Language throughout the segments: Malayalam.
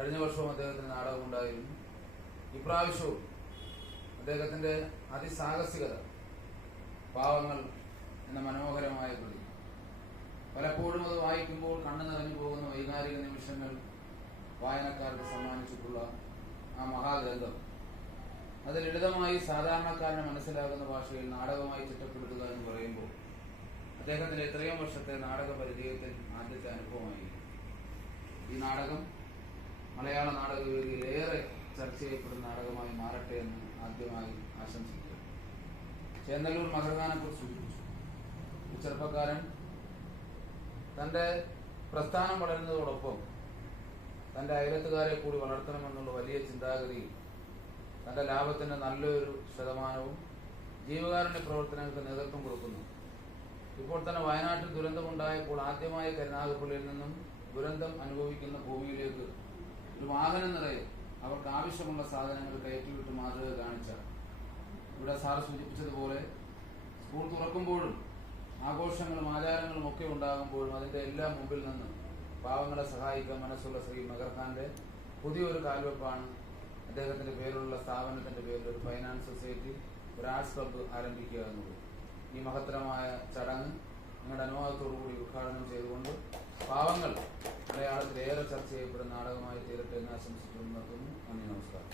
കഴിഞ്ഞ വർഷവും അദ്ദേഹത്തിന് നാടകം ഉണ്ടായിരുന്നു. ഇപ്രാവശ്യവും അദ്ദേഹത്തിന്റെ അതിസാഹസികത പാവങ്ങൾ എന്ന മനോഹരമായ കൃതി. പലപ്പോഴും അത് വായിക്കുമ്പോൾ കണ്ണു നിറഞ്ഞു പോകുന്ന വൈകാരിക നിമിഷങ്ങൾ വായനക്കാർക്ക് സമ്മാനിച്ചിട്ടുള്ള ആ മഹാഗ്രന്ഥം. അത് ലളിതമായി സാധാരണക്കാരന് മനസ്സിലാകുന്ന ഭാഷയിൽ നാടകമായി ചിട്ടപ്പെടുത്തുക എന്ന് പറയുമ്പോൾ അദ്ദേഹത്തിന്റെ ഇത്രയും വർഷത്തെ നാടക പരിചയത്തിൽ ആദ്യത്തെ അനുഭവമായി ഈ നാടകം മലയാള നാടക വേദിയിൽ ഏറെ ചർച്ച ചെയ്യപ്പെടുന്ന നാടകമായി മാറട്ടെ എന്ന് ആദ്യമായി ആശംസിക്കുന്നു. ചേന്നല്ലൂർ മകരഗാനെക്കുറിച്ച് സൂചിപ്പിച്ചു ചെറുപ്പക്കാരൻ തന്റെ പ്രസ്ഥാനം വളരുന്നതോടൊപ്പം തന്റെ അയലത്തുകാരെ കൂടി വളർത്തണമെന്നുള്ള വലിയ ചിന്താഗതി തന്റെ ലാഭത്തിന്റെ നല്ലൊരു ശതമാനവും ജീവകാരുണ്യ പ്രവർത്തനങ്ങൾക്ക് നേതൃത്വം കൊടുക്കുന്നു. ഇപ്പോൾ തന്നെ വയനാട്ടിൽ ദുരന്തമുണ്ടായപ്പോൾ ആദ്യമായി കരുനാഗപ്പള്ളിയിൽ നിന്നും ദുരന്തം അനുഭവിക്കുന്ന ഭൂമിയിലേക്ക് ഒരു വാഹനം നിറയെ അവർക്ക് ആവശ്യമുള്ള സാധനങ്ങൾ കയറ്റിവിട്ട് മാതൃക കാണിച്ച ഇവിടെ സാറ് സൂചിപ്പിച്ചതുപോലെ സ്കൂൾ തുറക്കുമ്പോഴും ആഘോഷങ്ങളും ആചാരങ്ങളും ഒക്കെ ഉണ്ടാകുമ്പോഴും അതിന്റെ എല്ലാം മുമ്പിൽ നിന്ന് പാവങ്ങളെ സഹായിക്കാൻ മനസ്സുള്ള ശ്രീ മഗർഖാന്റെ പുതിയൊരു കാൽവെപ്പാണ് അദ്ദേഹത്തിന്റെ പേരിലുള്ള സ്ഥാപനത്തിന്റെ പേരിൽ ഒരു ഫൈനാൻസ് സൊസൈറ്റി ഒരു ആർട്സ് ക്ലബ്ബ് ആരംഭിക്കുക എന്നുള്ളത്. ഈ മഹത്തരമായ ചടങ്ങ് നിങ്ങളുടെ അനുവാദത്തോടു കൂടി ഉദ്ഘാടനം ചെയ്തുകൊണ്ട് പാവങ്ങൾ മലയാളത്തിൽ ഏറെ ചർച്ച ചെയ്യപ്പെടുന്ന നാടകമായി തീരട്ടെ എന്ന് ആശംസിച്ചുകൊണ്ട് നിർത്തുന്നു നന്ദി നമസ്കാരം.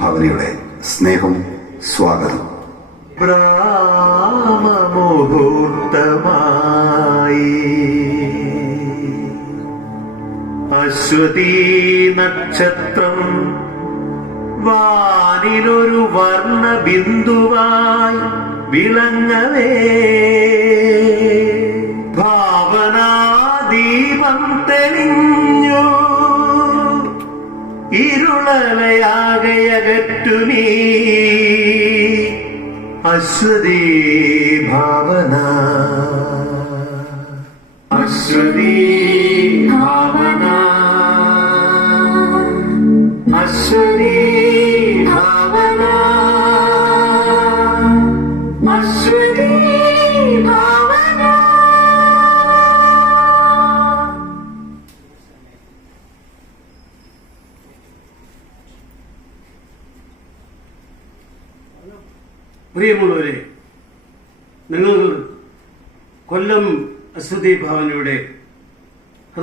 ഭാവനയുടെ സ്നേഹം സ്വാഗതം ബ്രാഹ്മമുഹൂർത്തമായി അശ്വതി നക്ഷത്രം വാനിലൊരു വർണ ബിന്ദുവായി വിളങ്ങവേ. തെളിഞ്ഞു ഇരുളലയാകയകറ്റു നീ. അശ്വതി ഭാവന. അശ്വതീ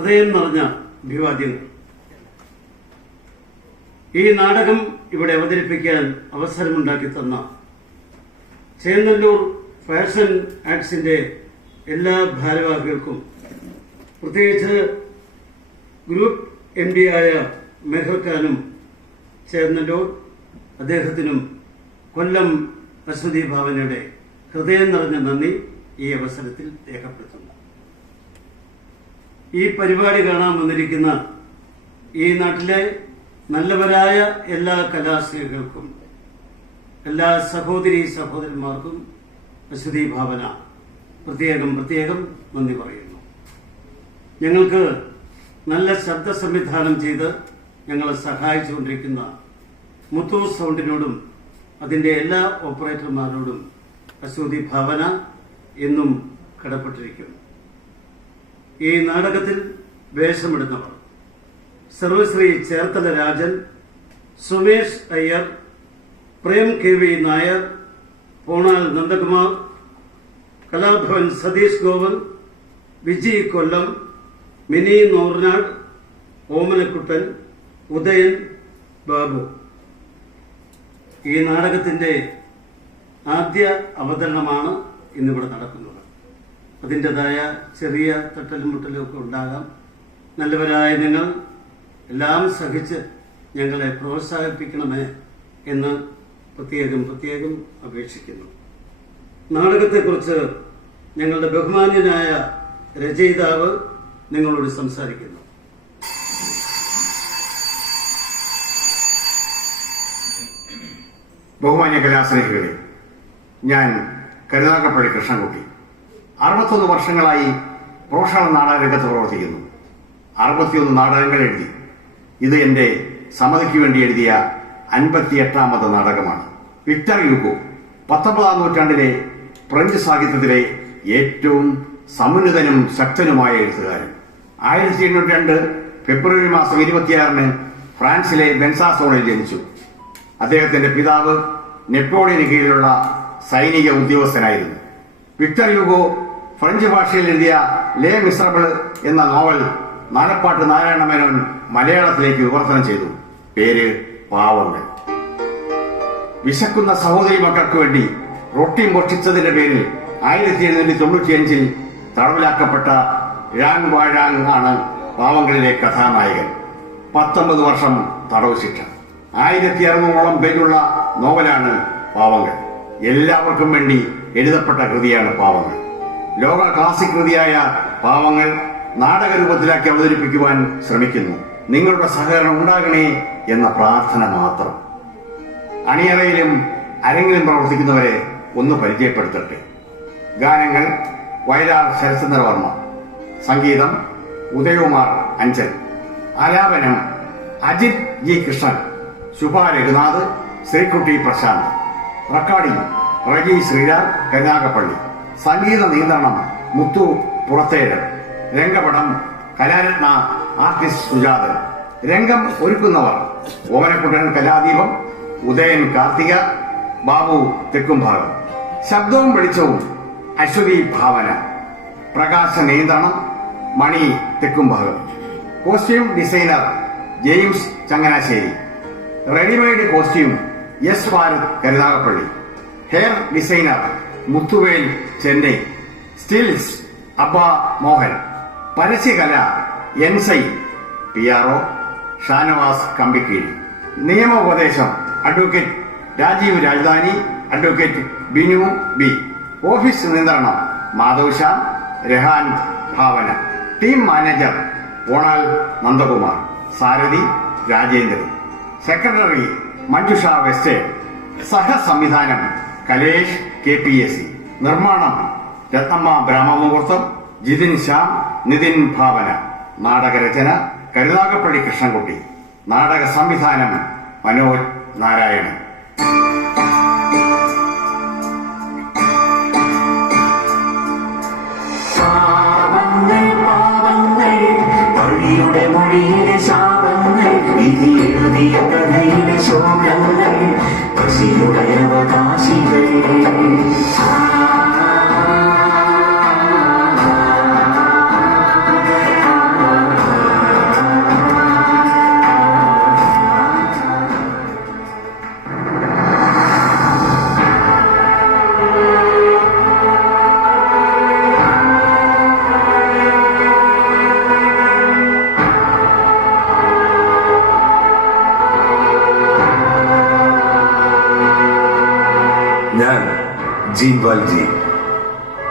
ഹൃദയം നിറഞ്ഞ അഭിവാദ്യങ്ങൾ. ഈ നാടകം ഇവിടെ അവതരിപ്പിക്കാൻ അവസരമുണ്ടാക്കി തന്ന ചേന്നല്ലൂർ ഫാഷൻ ആർട്സിന്റെ എല്ലാ ഭാരവാഹികൾക്കും പ്രത്യേകിച്ച് ഗ്രൂപ്പ് എം ഡി ആയ മെഹർഖാനും ചേന്നല്ലൂർ അദ്ദേഹത്തിനും കൊല്ലം അശ്വതി ഭാവനയുടെ ഹൃദയം നിറഞ്ഞ നന്ദി ഈ അവസരത്തിൽ രേഖപ്പെടുത്തുന്നു. ഈ പരിപാടി കാണാൻ വന്നിരിക്കുന്ന ഈ നാട്ടിലെ നല്ലവരായ എല്ലാ കലാശ്രീകൾക്കും എല്ലാ സഹോദരി സഹോദരന്മാർക്കും അശ്വതി ഭാവന. പ്രത്യേകം പ്രത്യേകം നന്ദി പറയുന്നു. ഞങ്ങൾക്ക് നല്ല ശബ്ദ സംവിധാനം ചെയ്ത് ഞങ്ങളെ സഹായിച്ചുകൊണ്ടിരിക്കുന്ന മുത്തു സൗണ്ടിനോടും അതിന്റെ എല്ലാ ഓപ്പറേറ്റർമാരോടും അശ്വതി ഭാവന എന്നും കടപ്പെട്ടിരിക്കുന്നു. ഈ നാടകത്തിൽ വേഷമിടുന്നവർ സർവശ്രീ ചേർത്തല രാജൻ സുമേഷ് അയ്യർ പ്രേം കെ വി നായർ പോണാൽ നന്ദകുമാർ കലാഭവൻ സതീഷ് ഗോവൻ വിജി കൊല്ലം മിനി നോർനാട് ഓമനക്കുട്ടൻ ഉദയൻ ബാബു. ഈ നാടകത്തിന്റെ ആദ്യ അവതരണമാണ് ഇന്നിവിടെ നടക്കുന്നത്. അതിന്റെതായ ചെറിയ തട്ടലും മുട്ടലും ഒക്കെ ഉണ്ടാകാം. നല്ലവരായ നിങ്ങൾ എല്ലാം സഹിച്ച് ഞങ്ങളെ പ്രോത്സാഹിപ്പിക്കണമേ എന്ന് പ്രത്യേകം പ്രത്യേകം അപേക്ഷിക്കുന്നു. നാടകത്തെക്കുറിച്ച് ഞങ്ങളുടെ ബഹുമാന്യനായ രചയിതാവ് നിങ്ങളോട് സംസാരിക്കുന്നു. ബഹുമാന്യ കലാസ്നേഹികളെ ഞാൻ കരുനാഗപ്പള്ളി കൃഷ്ണൻകുട്ടി. അറുപത്തൊന്ന് വർഷങ്ങളായി പ്രൊഫഷണൽ നാടകരംഗത്ത് പ്രവർത്തിക്കുന്നു. അറുപത്തിയൊന്ന് നാടകങ്ങൾ എഴുതി. ഇത് എന്റെ സമതിക്ക് വേണ്ടി എഴുതിയ അൻപത്തിയെട്ടാമത് നാടകമാണ്. വിക്ടർ യുഗോ പത്തൊമ്പതാം നൂറ്റാണ്ടിലെ ഫ്രഞ്ച് സാഹിത്യത്തിലെ ഏറ്റവും സമുന്നതനും ശക്തനുമായ എഴുത്തുകാരൻ. ആയിരത്തി എണ്ണൂറ്റി രണ്ട് ഫെബ്രുവരി മാസം ഇരുപത്തിയാറിന് ഫ്രാൻസിലെ ബെൻസാസോണിൽ ജനിച്ചു. അദ്ദേഹത്തിന്റെ പിതാവ് നെപ്പോളിയന് കീഴിലുള്ള സൈനിക ഉദ്യോഗസ്ഥനായിരുന്നു. വിക്ടർ യുഗോ ഫ്രഞ്ച് ഭാഷയിൽ എഴുതിയ ലേ മിസ്രബിൾ എന്ന നോവൽ നാനപ്പാട്ട് നാരായണ മേനോൻ മലയാളത്തിലേക്ക് വിവർത്തനം ചെയ്തു. പേര് പാവങ്ങൾ. വിശക്കുന്ന സഹോദരി മക്കൾക്ക് വേണ്ടി റൊട്ടി മോഷ്ടിച്ചതിന്റെ പേരിൽ ആയിരത്തി എഴുന്നൂറ്റി തൊണ്ണൂറ്റിയഞ്ചിൽ തടവിലാക്കപ്പെട്ട രാങ് വാഴാങ് ആണ് പാവങ്ങളിലെ കഥാനായകൻ. പത്തൊമ്പത് വർഷം തടവ് ശിക്ഷ. ആയിരത്തി അറുന്നൂറോളം പേരുള്ള നോവലാണ് പാവങ്ങൾ. എല്ലാവർക്കും വേണ്ടി എഴുതപ്പെട്ട കൃതിയാണ് പാവങ്ങൾ. ലോക ക്ലാസിക് കൃതിയായ പാവങ്ങൾ നാടക രൂപത്തിലാക്കി അവതരിപ്പിക്കുവാൻ ശ്രമിക്കുന്നു. നിങ്ങളുടെ സഹകരണം ഉണ്ടാകണേ എന്ന പ്രാർത്ഥന മാത്രം. അണിയറയിലും അരങ്ങിലും പ്രവർത്തിക്കുന്നവരെ ഒന്ന് പരിചയപ്പെടുത്തട്ടെ. ഗാനങ്ങൾ വയലാർ ശരത്ചന്ദ്രവർമ്മ സംഗീതം ഉദയകുമാർ അഞ്ചൽ. ആലാപനം അജിത് ജി കൃഷ്ണൻ. ശുഭ രഘുനാഥ് ശ്രീകുട്ടി പ്രശാന്ത്. റെക്കോർഡിംഗ് റജി ശ്രീരാം കരുനാഗപ്പള്ളി. സംഗീത നിയന്ത്രണം മുത്തു പുറത്തേര്. രംഗപടം കലാരത്ന ആർട്ടിസ്റ്റ് സുജാത് രംഗം ഒരുക്കുന്നവർ. ഓമനക്കുട്ടൻ കലാദീപം ഉദയൻ കാർത്തിക ബാബു തെക്കുംഭാഗം. ശബ്ദവും വെളിച്ചവും അശ്വതി ഭാവന. പ്രകാശ നിയന്ത്രണം Mani Thekkumbhagam. Costume designer James Changanassery. Readymade costume S Bharath Karunagappally. Hair designer Muthuvel Chennai. Stills Abba Mohan. പരസ്യകല എൻസൈ. P R O Shanavas Kambikeezh. നിയമോപദേശം advocate Rajeev Rajadhani advocate Binu B. Office നിയന്ത്രണം മാധവ് ഷാ രഹാൻ ഭാവന. Team manager ഓണാൽ Nandakumar. സാരഥി രാജേന്ദ്രൻ. സെക്രട്ടറി മഞ്ജുഷ വെസ്റ്റേ സഹസംവിധാനം Kalesh K P S C. നിർമ്മാണം രത്നമ്മ ബ്രാഹ്മമുഹൂർത്തം ജിതിൻ ശ്യാം നിതിൻ ഭാവന. നാടകരചന കരുനാഗപ്പള്ളി കൃഷ്ണൻകുട്ടി. നാടക സംവിധാനം മനോജ് നാരായണൻ. മൊഴിയിലെ ശാപങ്ങൾ വിധി എഴുതിയ അവകാശികൾ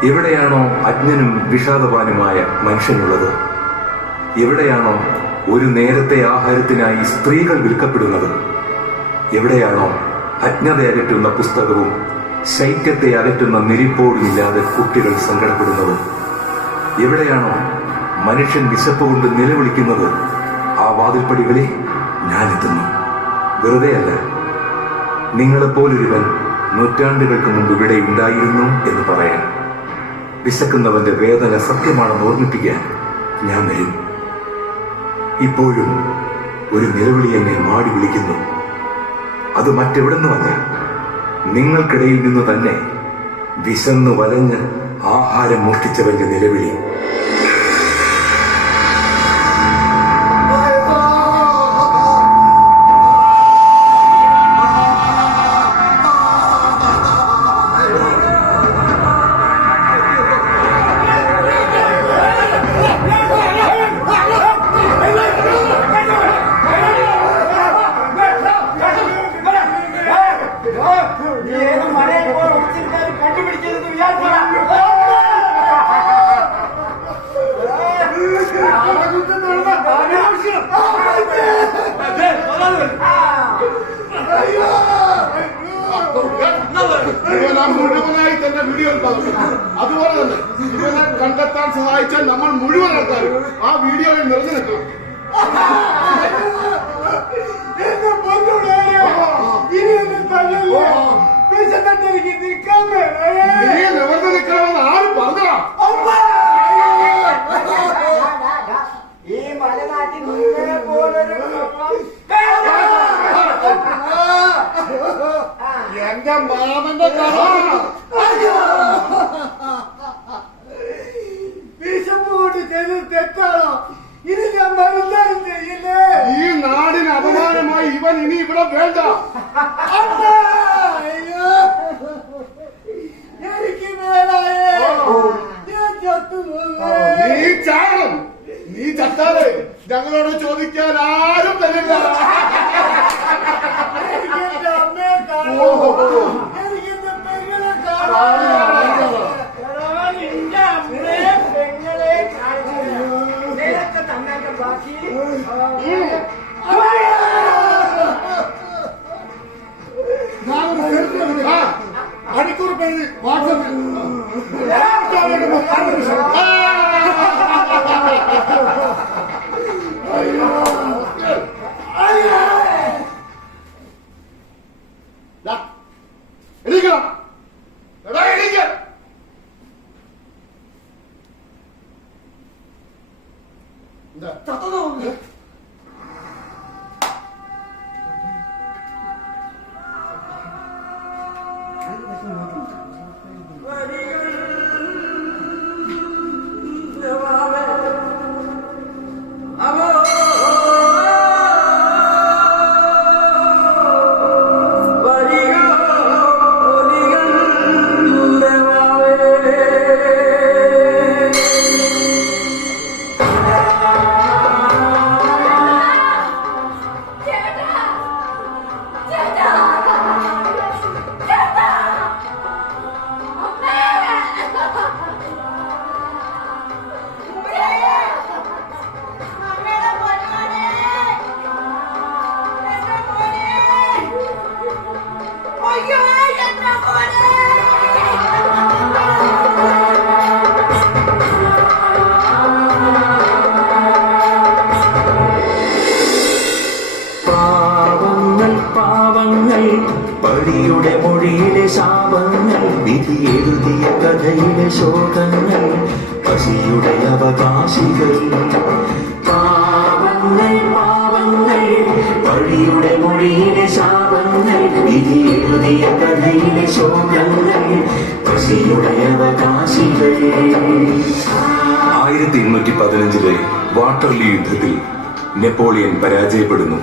എവിടെയാണോ അജ്ഞനും വിഷാദവാനുമായ മനുഷ്യനുള്ളത്? എവിടെയാണോ ഒരു നേരത്തെ ആഹാരത്തിനായി സ്ത്രീകൾ വിൽക്കപ്പെടുന്നത്? എവിടെയാണോ അജ്ഞത അകറ്റുന്ന പുസ്തകവും ശൈത്യത്തെ അകറ്റുന്ന നിരിപ്പോടുമില്ലാതെ കുട്ടികൾ സങ്കടപ്പെടുന്നത്? എവിടെയാണോ മനുഷ്യൻ വിശപ്പ് കൊണ്ട് നിലവിളിക്കുന്നത്? ആ വാതിൽപ്പടികളിൽ ഞാനെത്തുന്നു. വെറുതെയല്ല നിങ്ങളെപ്പോലൊരുവൻ നൂറ്റാണ്ടുകൾക്ക് മുമ്പ് ഇവിടെ ഉണ്ടായിരുന്നു എന്ന് പറയാൻ. വിശക്കുന്നവന്റെ വേദന സത്യമാണെന്ന് ഓർമ്മിപ്പിക്കാൻ ഞാൻ വരും. ഇപ്പോഴും ഒരു നിലവിളി എന്നെ മാടി വിളിക്കുന്നു. അത് മറ്റെവിടെ നിന്ന് മറ്റെവിടുന്നുമല്ല നിങ്ങൾക്കിടയിൽ നിന്ന് തന്നെ വിശന്നു വലഞ്ഞ് ആഹാരം മോഷ്ടിച്ചവന്റെ നിലവിളി. എന്റെ മാമന്റെ കട 不能这么 പടിയുടെ മൊഴിയിലെ ശാപങ്ങൾ വിധി എഴുതിയ കഥയിലെ ശോകങ്ങൾ പശിയുടെ അവകാശികൾ. പാവങ്ങൾ പാവങ്ങൾ വഴിയുടെ മൊഴിയിലെ ശാപങ്ങൾ വിധി എഴുതിയ കഥയിലെ ശോകങ്ങൾ പശിയുടെ അവകാശികൾ. ആയിരത്തി എണ്ണൂറ്റി പതിനഞ്ചിലെ വാട്ടർലി യുദ്ധത്തിൽ നെപ്പോളിയൻ പരാജയപ്പെടുന്നു.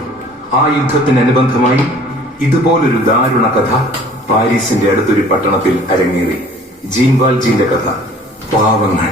ആ യുദ്ധത്തിനനുബന്ധമായി ഇതുപോലൊരു ദാരുണ കഥ പാരീസിന്റെ അടുത്തൊരു പട്ടണത്തിൽ അരങ്ങേറി. ജീൻവാൽജിന്റെ കഥ. പാവങ്ങൾ.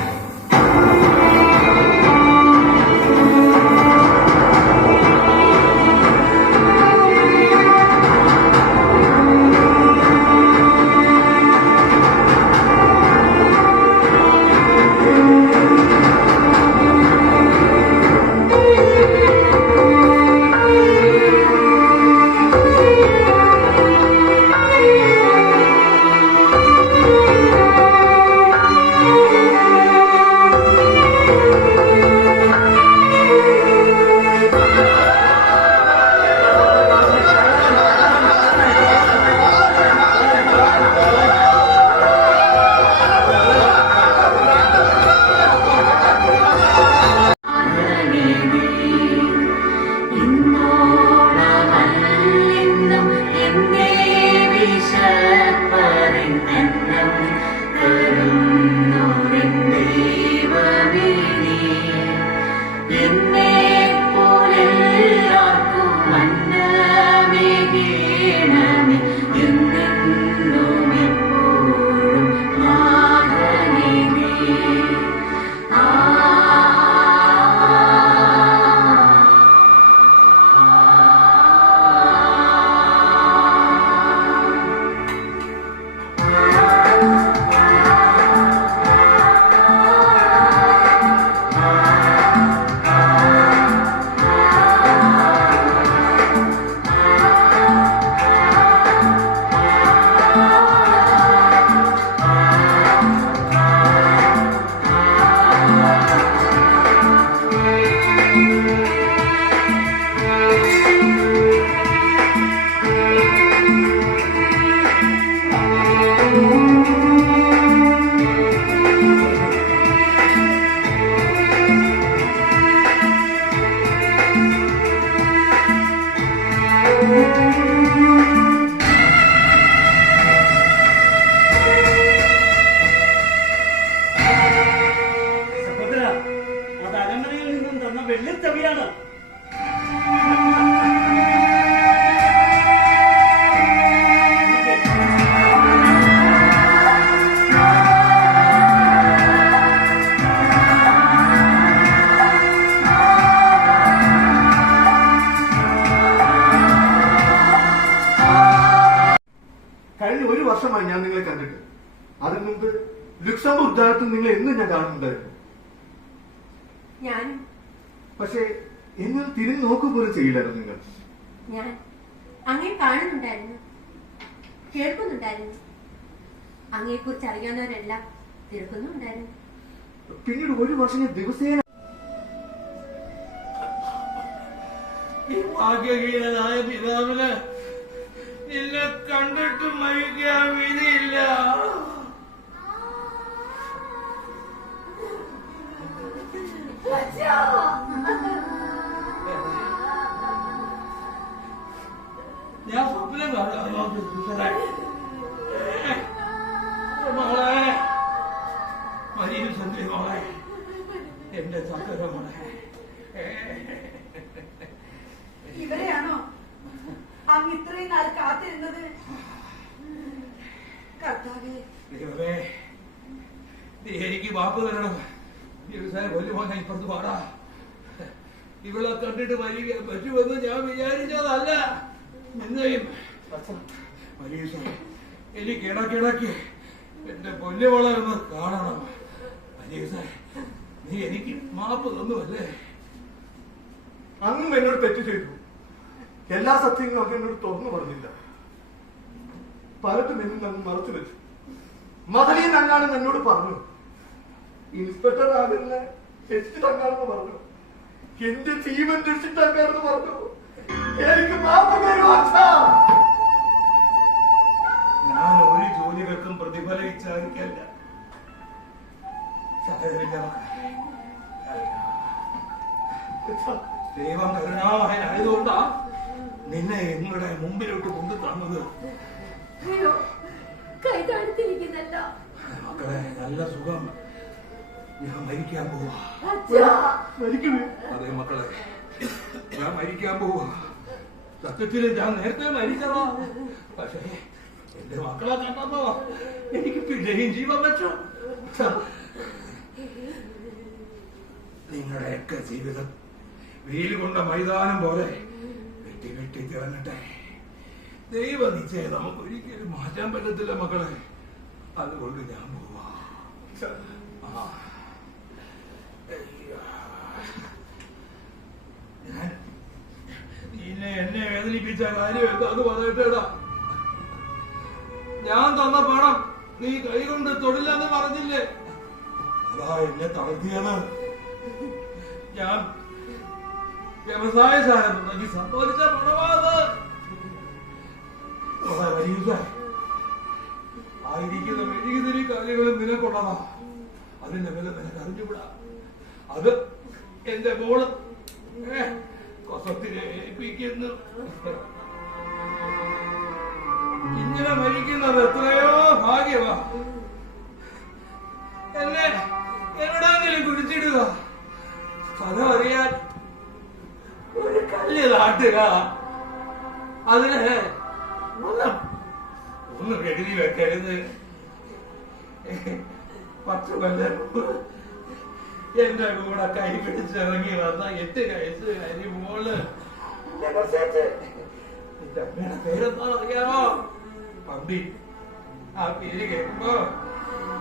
വർഷമായി ഞാൻ നിങ്ങളെ കണ്ടിട്ട്. അതിനു മുമ്പ് ലുക്സംബർഗ് ഉദ്യാനത്തിൽ നിങ്ങൾ എന്നും ഞാൻ കാണുന്നുണ്ടായിരുന്നു. ഞാൻ? പക്ഷേ എന്നെ തിരിഞ്ഞു നോക്കുക പോലും ചെയ്യില്ലായിരുന്നു നിങ്ങൾ. ഞാൻ? അങ്ങേ കാണുന്നുണ്ടായിരുന്നു. കേൾക്കുന്നുണ്ടായിരുന്നു. അങ്ങയെക്കുറിച്ച് അറിയാവുന്നവരെല്ലാം തിരക്കുന്നുണ്ടായിരുന്നു പിന്നീട് ഒരു വർഷം ഞാൻ ദിവസേന ഈ ഭാഗ്യഹീനനായ പിതാവിന് നിന്നെ കണ്ടിട്ട് മരിക്കാൻ വിധിയില്ല. ഞാൻ സ്വപ്നം കാണാമോ മരിക്കാൻ പറ്റുമെന്ന് ഞാൻ വിചാരിച്ചതല്ല. എന്നെയും മരീഷ എനിക്ക് ഇടക്കിടക്ക് എന്റെ പൊന്നുമോളെ ഒന്ന് കാണണം. മരീഷ നീ എനിക്ക് മാപ്പ് തന്നുവല്ലേ? അങ്ങും എന്നോട് തെറ്റ് ചെയ്തു. എല്ലാ സത്യങ്ങളും അങ്ങ് എന്നോട് തുറന്നു പറഞ്ഞില്ല. പലതും എന്നും അങ്ങ് മറച്ചു വെച്ചു. മഹലീൻ തങ്ങാണെന്ന് എന്നോട് പറഞ്ഞു. ഇൻസ്പെക്ടർ ആകുന്ന എച്ച് തങ്ങാണെന്ന് പറഞ്ഞു. എന്റെ ജീവൻ രക്ഷിത്തങ്ങാണെന്ന് പറഞ്ഞു. എനിക്ക് ഞാൻ ഒരു ജോലികൾക്കും പ്രതിഫലം വിചാരിക്കല്ല സഹകരില്ല അച്ഛാ, ദൈവം കരുണാമഹനായതുകൊണ്ടാ നിന്നെ നിങ്ങളുടെ മുമ്പിലോട്ട് കൊണ്ടു തന്നത് മക്കളെ നല്ല സുഖം. ഞാൻ മരിക്കാൻ പോവാ. അതെ മക്കളെ. ഞാൻ മരിക്കാൻ പോവാ. സത്യത്തിൽ ഞാൻ നേരത്തെ മരിച്ചതാ. പക്ഷേ എന്റെ മക്കളെ കണ്ടപ്പോ എനിക്ക് പിന്നെയും ജീവൻ വെച്ചു. നിങ്ങളുടെയൊക്കെ ജീവിതം വെയിൽ കൊണ്ട മൈതാനം പോലെ വെട്ടി വെട്ടി തിറങ്ങട്ടെ ദൈവ നിശ്ചയം നമുക്ക് ഒരിക്കലും മാറ്റാൻ പറ്റത്തില്ല മക്കളെ. അതുകൊണ്ട് ഞാൻ പോവാ. ആ. നിന്നെ എന്നെ വേദനിപ്പിച്ച കാര്യം എന്താന്ന് പറഞ്ഞിട്ടേടാ ഞാൻ തന്ന പണം നീ കൈകൊണ്ട് തൊടില്ലെന്ന് പറഞ്ഞില്ലേ? അതാ എന്നെ തളർത്തിയത്. ഞാൻ വ്യവസായ ശാല തുടങ്ങി സമ്പാദിച്ച മോളെ വരീസ, ആയിരിക്കുന്ന മെഴുകുതിരി കാര്യങ്ങളും നിനക്കുള്ളതാ. അതിന്റെ വില നിനക്ക് അറിഞ്ഞുകൂടാ. അത് എന്റെ മോൾ കൊസത്തിനെ ഇങ്ങനെ മരിക്കുന്നത് എത്രയോ ഭാഗ്യമാ എന്നെ എവിടെങ്കിലും കുടിച്ചിടുക. സ്ഥലം അറിയാൻ ഒരു കല്ല് നാട്ടുക. അതിന് ഒന്ന് ഒന്ന് വെക്കരുത്. പത്ത് കൊല്ലം എന്റെ കൂടെ കൈ പിടിച്ചിറങ്ങി വന്ന എട്ട് വയസ്സുകാരി മോൾ. അറിയാമോ? പമ്പി. ആ പേര് കേൾക്കുമ്പോ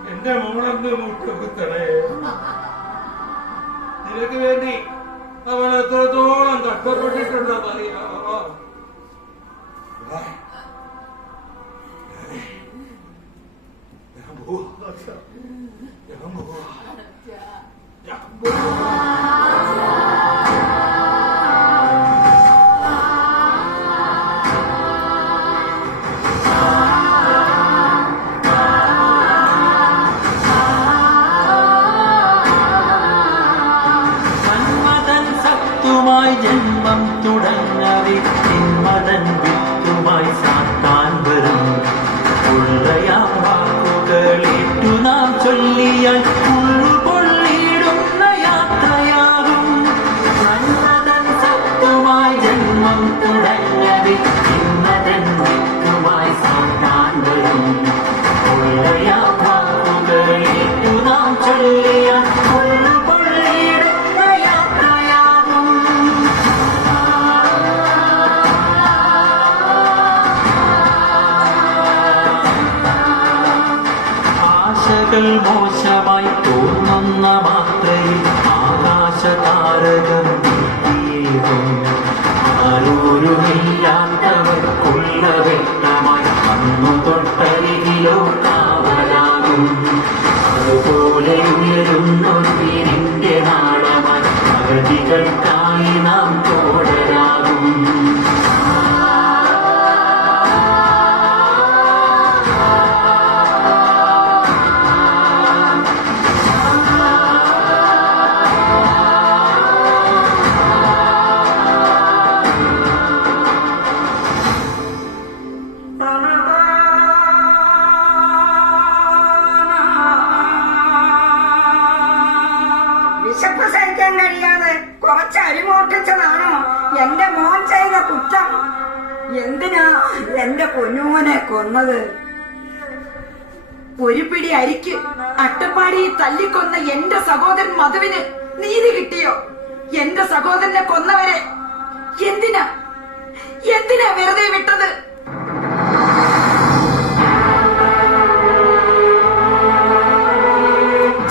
എന്റെ മോളൊന്ന് മുട്ടുകുത്തണേ നിനക്ക് വേണ്ടി അവൾ എത്രത്തോളം കഷ്ടപ്പെട്ടിട്ടുണ്ടോ അറിയാമോ? ഞാൻ പോവാ. ഞാൻ പോവാ. ഞാൻ വാർത്തകൾ മോശമായി തോന്നുന്ന മാത്രയിൽ ആകാശ താരകം ആരോരുമില്ലാത്തവർക്കുള്ള വ്യക്തമായി അന്നു തൊട്ടരികിലോ കാവലാകും. അതുപോലെ ഉയരുന്നൊരുവിന്റെ നാടമായി അഗതികൾക്കായി നാം തോടരാകും അട്ടപ്പാടി തല്ലിക്കൊന്ന എന്റെ സഹോദരൻ മധുവിന് നീതി കിട്ടിയോ? എന്റെ സഹോദരനെ കൊന്നവരെ എന്തിനാ? എന്തിനാ വെറുതെ വിട്ടത്?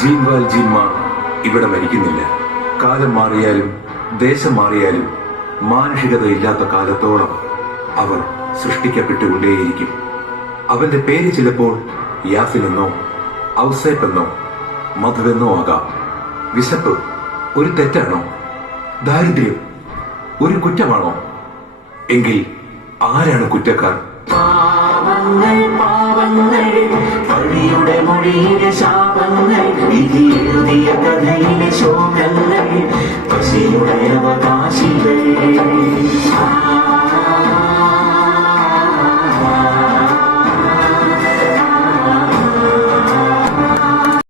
ജീൻവാൽ ജീൻമാ ഇവിടെ മരിക്കുന്നില്ല. കാലം മാറിയാലും ദേശം മാറിയാലും മാനുഷികത ഇല്ലാത്ത കാലത്തോളം അവർ സൃഷ്ടിക്കപ്പെട്ടുകൊണ്ടേയിരിക്കും. അവന്റെ പേര് ചിലപ്പോൾ യാസിനെന്നോ ഔസേപ്പെന്നോ മധുവെന്നോ ആകാം വിശപ്പ് ഒരു തെറ്റാണോ ദാരിദ്ര്യം ഒരു കുറ്റമാണോ? എങ്കിൽ ആരാണ് കുറ്റക്കാർ? പാവങ്ങൾ പാവങ്ങൾ വഴിയുടെ മൊഴിയിലെ ശാപങ്ങൾ വിധി എഴുതിയ കഥയിലെ ശോകങ്ങൾ പശിയുടെ അവകാശ